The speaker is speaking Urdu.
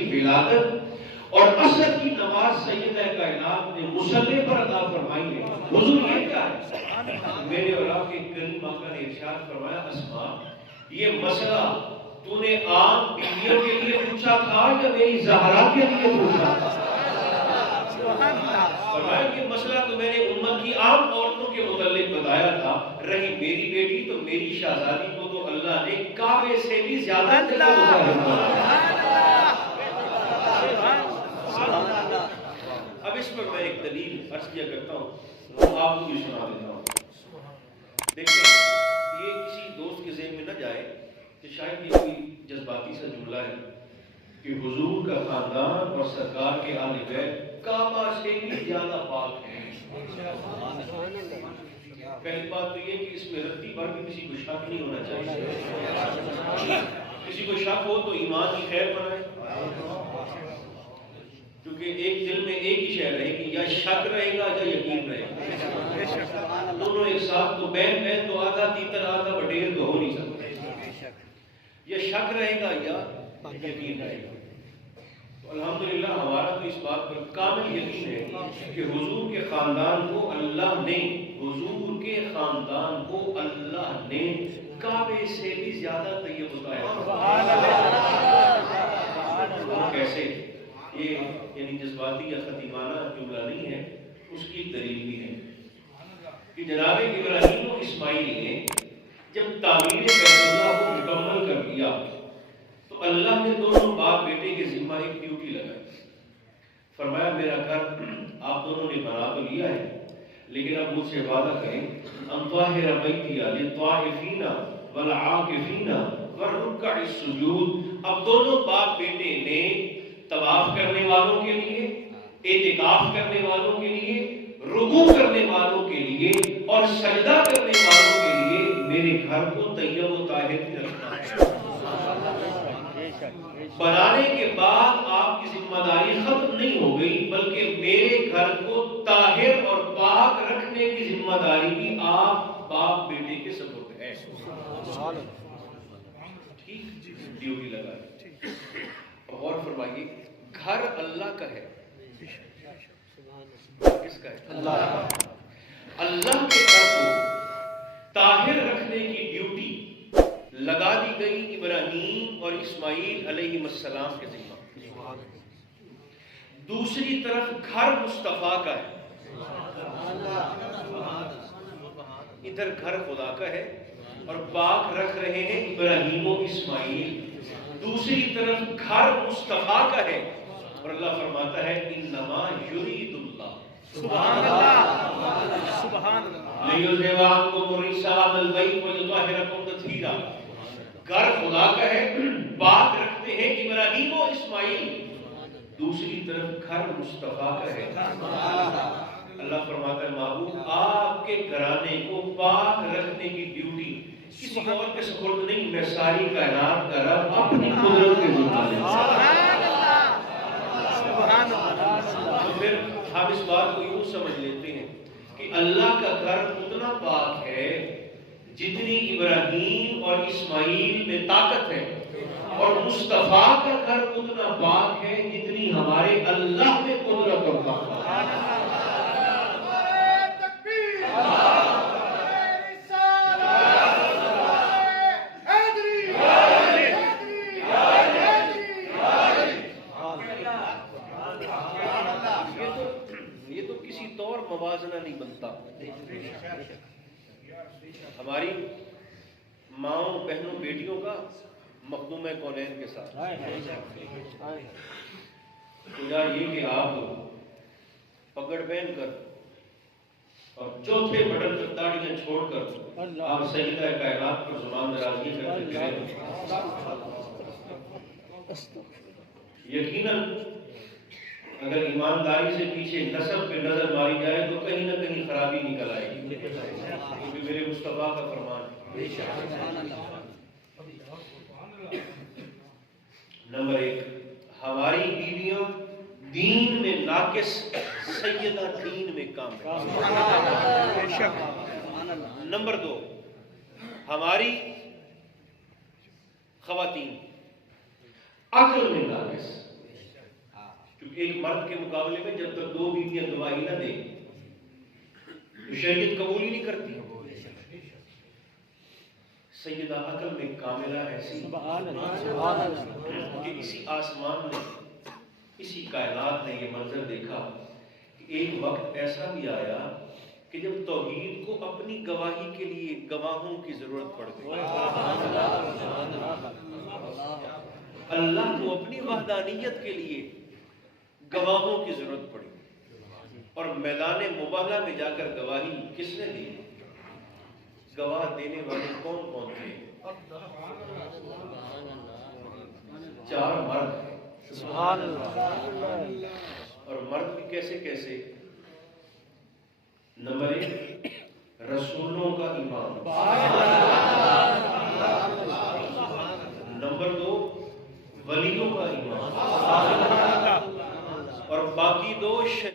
کی ولادت اور عصر کی نماز سیدہ کائنات نے مصلی پر ادا فرمائی ہے۔ حضور یہ کیا ہے؟ میرے اور آپ کے کریم آقا نے ارشاد فرمایا اسماء یہ مسئلہ تو نے عام بیویوں کے لیے پوچھا تھا یا میری زہرا کے لیے پوچھا تھا؟ فرمایا کہ مسئلہ تو میں نے امت کی عام عورتوں کے متعلق بتایا تھا، رہی میری بیٹی تو میری شہزادی کو تو اللہ نے کعبے سے بھی زیادہ اب اس پر میں ایک دلیل عرض کیا کرتا ہوں، آپ کو بھی سنا دیتا ہوں۔ دیکھیں یہ کسی دوست کے ذہن میں نہ جائے کہ شاید یہ کوئی جذباتی سا جملہ ہے کہ حضور کا خاندان اور سرکار کے آل بیت کعبہ سے بھی زیادہ پاک ہیں۔ پہلی بات تو یہ کہ اس میں رتی بھر بھی کسی کو شک نہیں ہونا چاہیے۔ کسی کو شک ہو تو ایمان کی خیر بنائے، کیونکہ ایک دل میں ایک ہی شے رہے گی، یا شک رہے گا یا یقین رہے گا، دونوں ایک ساتھ تو بہن بہن تو آدھا تیتر آدھا بٹیر تو ہو نہیں سکتے، یا شک رہے گا یا یقین رہے گا۔ تو الحمدللہ ہمارا تو اس بات پر کامل یقین ہے کہ حضور کے خاندان کو اللہ نے کعبے سے بھی زیادہ طیب بتایا۔ کیسے؟ یہ یعنی جذباتی یا خطیمانہ جملہ نہیں ہے، اس کی دلیل بھی ہے کہ جناب ابراہیم و اسماعیل نے جب تعمیر بیت اللہ کو مکمل کر دیا تو اللہ نے دونوں باپ بیٹے کے ذمہ ایک ڈیوٹی لگائی۔ فرمایا میرا گھر آپ دونوں نے بنا تو لیا ہے، لیکن اب مجھ سے وعدہ کریں ان طاہر بیتی للطائفین والعاکفین والرکع السجود۔ اب دونوں باپ بیٹے نے طواف کرنے والوں کے لیے، اعتکاف کرنے والوں کے لیے، رکوع کرنے والوں کے لیے اور سجدہ کرنے والوں کے لیے میرے گھر کو طیب و طاہر بھی رکھنا ہے۔ بنانے کے بعد آپ کی ذمہ داری ختم نہیں ہو گئی، بلکہ میرے گھر کو طاہر اور پاک رکھنے کی ذمہ داری بھی آپ باپ بیٹے کے سپرد ہے۔ ٹھیک ڈیوٹی لگائی۔ اور فرمائیے گھر اللہ کا ہے، کس کا ہے؟ اللہ کے گھر کو طاہر رکھنے کی ڈیوٹی لگا دی گئی ابراہیم اور اسماعیل علیہ السلام کے ذمہ۔ دوسری طرف گھر مصطفیٰ کا ہے، ادھر گھر خدا کا ہے اور پاک رکھ رہے ہیں ابراہیم و اسماعیل، دوسری طرف گھر مصطفیٰ کا ہے اور اللہ فرماتا ہے انما یرید اللہ سبحان اللہ سبحان اللہ لیذہبعنکم الرجس اہل البیت ویطہرکم تطہیرا۔ گھر خدا کا ہے، پاک رکھتے ہیں ابراہیم و اسماعیل، دوسری طرف گھر مصطفیٰ کا ہے۔ اللہ فرماتا ہے محبوب آپ کے گھرانے کو پاک رکھنے کی ڈیوٹی کسی اور کے سپرد نہیں، میں ساری کائنات کا رب اپنی قدرت کے ذمہ تو پھر ہم اس بات کو یوں سمجھ لیتے ہیں کہ اللہ کا گھر اتنا پاک ہے جتنی ابراہیم اور اسماعیل میں طاقت ہے، اور مصطفیٰ کا گھر اتنا پاک ہے جتنی ہمارے اللہ میں قدرت اور طاقت ہے۔ یہ تو کسی طور موازنہ نہیں بنتا۔ ہماری ماؤں بہنوں بیٹیوں کا مخدوم کونین کے ساتھ تو یار یہ کہ آپ پگڑ پہن کر اور چوتھے بٹن پر داڑیاں چھوڑ کر آپ سیدہ کائنات پر زبان درازی کرتے ہیں، یقیناً اگر ایمانداری سے پیچھے نسب پہ نظر ماری جائے تو کہیں نہ کہیں خرابی نکل آئے گی، کیونکہ میرے مصطفیٰ کا فرمان ہے۔ نمبر ایک، ہماری بیویاں دین میں ناقص، سیدہ دین میں کامل۔ نمبر دو، ہماری خواتین عقل میں ناقص، کیونکہ ایک مرد کے مقابلے میں جب تک دو بیویاں گواہی نہ دیں تو شریعت قبول ہی نہیں کرتی. سیدہ عقل میں کاملہ ایسی کہ اسی آسمان میں اسی کائنات نے یہ منظر دیکھا کہ ایک وقت ایسا بھی آیا کہ جب توحید کو اپنی گواہی کے لیے گواہوں کی ضرورت پڑ گئی. اللہ کو اپنی وحدانیت کے لیے گواہوں کی ضرورت پڑی اور میدان مباہلہ میں جا کر گواہی کس نے دی؟ گواہ دینے والے کون کون تھے؟ 4 مرد. سبحان اللہ. اور مرد بھی کیسے کیسے؟ نمبر 1 رسولوں کا ایمان. نمبر 2 ولیوں کا ایمان. اور باقی 2